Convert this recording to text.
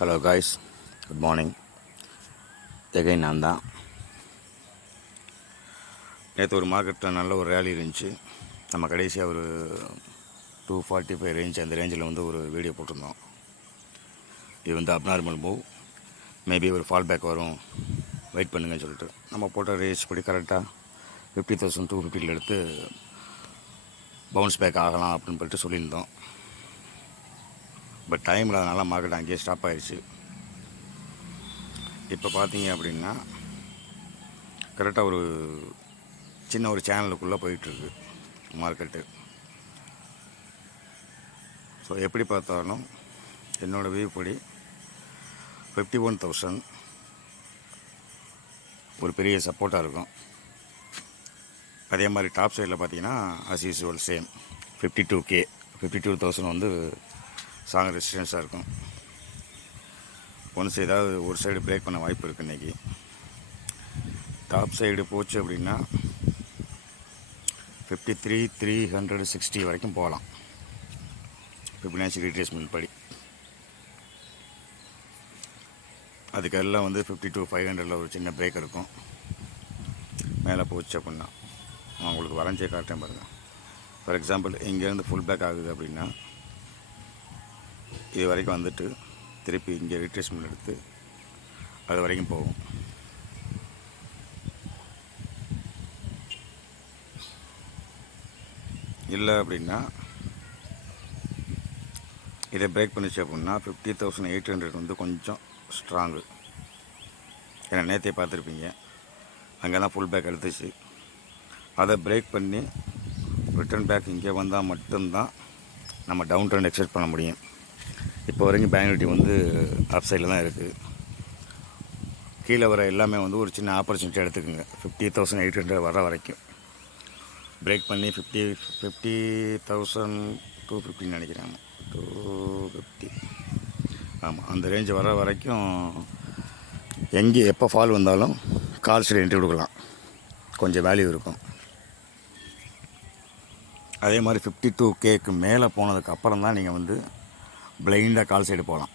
Hello guys good morning தெகை நான் தான். நேற்று ஒரு மார்க்கெட்டில் நல்ல ஒரு ரேலி இருந்துச்சு. நம்ம கடைசியாக ஒரு டூ ஃபார்ட்டி ஃபைவ் ரேஞ்ச் அந்த ரேஞ்சில் வந்து ஒரு வீடியோ போட்டிருந்தோம். இது வந்து அப்நார்மல் மூவ் மேபி ஒரு ஃபால் பேக் வரும். வெயிட் பண்ணுங்கன்னு சொல்லிட்டு. நம்ம போட்ட ரேஞ்ச் படி கரெக்டாக ஃபிஃப்டி தௌசண்ட் டூ ஃபிஃப்டியில் எடுத்து பவுன்ஸ் பேக் ஆகலாம் அப்படின்னு சொல்லிட்டு சொல்லியிருந்தோம். பட் டைம் இல்லாதனால மார்க்கெட் அங்கேயே ஸ்டாப் ஆயிடுச்சு. இப்போ பார்த்தீங்க அப்படின்னா கரெக்டாக ஒரு சின்ன ஒரு சேனலுக்குள்ளே போயிட்டுருக்கு மார்க்கெட்டு ஸோ எப்படி பார்த்தாலும் என்னோடய வியூ படி ஃபிஃப்டி ஒன் தௌசண்ட் ஒரு பெரிய சப்போர்ட்டாக இருக்கும். அதே மாதிரி டாப் சைடில் பார்த்தீங்கன்னா as usual same fifty two K fifty two thousand வந்து சாங் ரெசிஸ்டன்ஸாக இருக்கும். ஒன்று ஏதாவது ஒரு சைடு பிரேக் பண்ண வாய்ப்பு இருக்குது இன்றைக்கி டாப் சைடு போச்சு அப்படின்னா fifty three three hundred sixty வரைக்கும் போகலாம். ஃபிஃப்டினாச்சு ரீட்ரேஸ்மெண்ட் படி. அதுக்கெல்லாம் வந்து ஃபிஃப்டி டூ ஃபைவ் ஹண்ட்ரடில் ஒரு சின்ன பிரேக் இருக்கும். மேலே போச்சு அப்படின்னா நான் உங்களுக்கு வரைஞ்சே காட்டேன் பாருங்கள் ஃபார் எக்ஸாம்பிள் இங்கேருந்து ஃபுல் பேக் ஆகுது அப்படின்னா இது வரைக்கும் வந்துட்டு திருப்பி இங்கே ரிட்ரேஸ்மெண்ட் எடுத்து அது வரைக்கும் போவோம் இல்லை அப்படின்னா இதை பிரேக் பண்ணிச்சு அப்படின்னா ஃபிஃப்டி தௌசண்ட் எயிட் ஹண்ட்ரட் வந்து கொஞ்சம் ஸ்ட்ராங்கு ஏன்னா நேற்றே பார்த்துருப்பீங்க. அங்கே தான் ஃபுல் பேக் எடுத்துச்சு. அதை பிரேக் பண்ணி ரிட்டர்ன் பேக் இங்கே வந்தால் மட்டும்தான் நம்ம டவுன் ட்ரெண்ட் எக்ஸ்பெக்ட் பண்ண முடியும். இப்போ வரைக்கும் பேங்க் வந்து அப் சைடில் தான் இருக்குது கீழே வர எல்லாமே வந்து ஒரு சின்ன ஆப்பர்ச்சுனிட்டி எடுத்துக்கோங்க. ஃபிஃப்டி தௌசண்ட் எயிட் ஹண்ட்ரட் வர வரைக்கும். பிரேக் பண்ணி ஃபிஃப்டி ஃபிஃப்டி தௌசண்ட் டூ ஃபிஃப்டின்னு நினைக்கிறாங்க. டூ ஃபிஃப்டி ஆமாம் அந்த ரேஞ்ச் வர வரைக்கும் எங்கே எப்போ ஃபால் வந்தாலும் கால் சைடு என்ட்ரி கொடுக்கலாம். கொஞ்சம் வேல்யூ இருக்கும். அதே மாதிரி ஃபிஃப்டி டூ கேக்கு மேலே போனதுக்கு அப்புறம் தான் நீங்கள் வந்து பிளைண்டாக கால் சைடு போகலாம்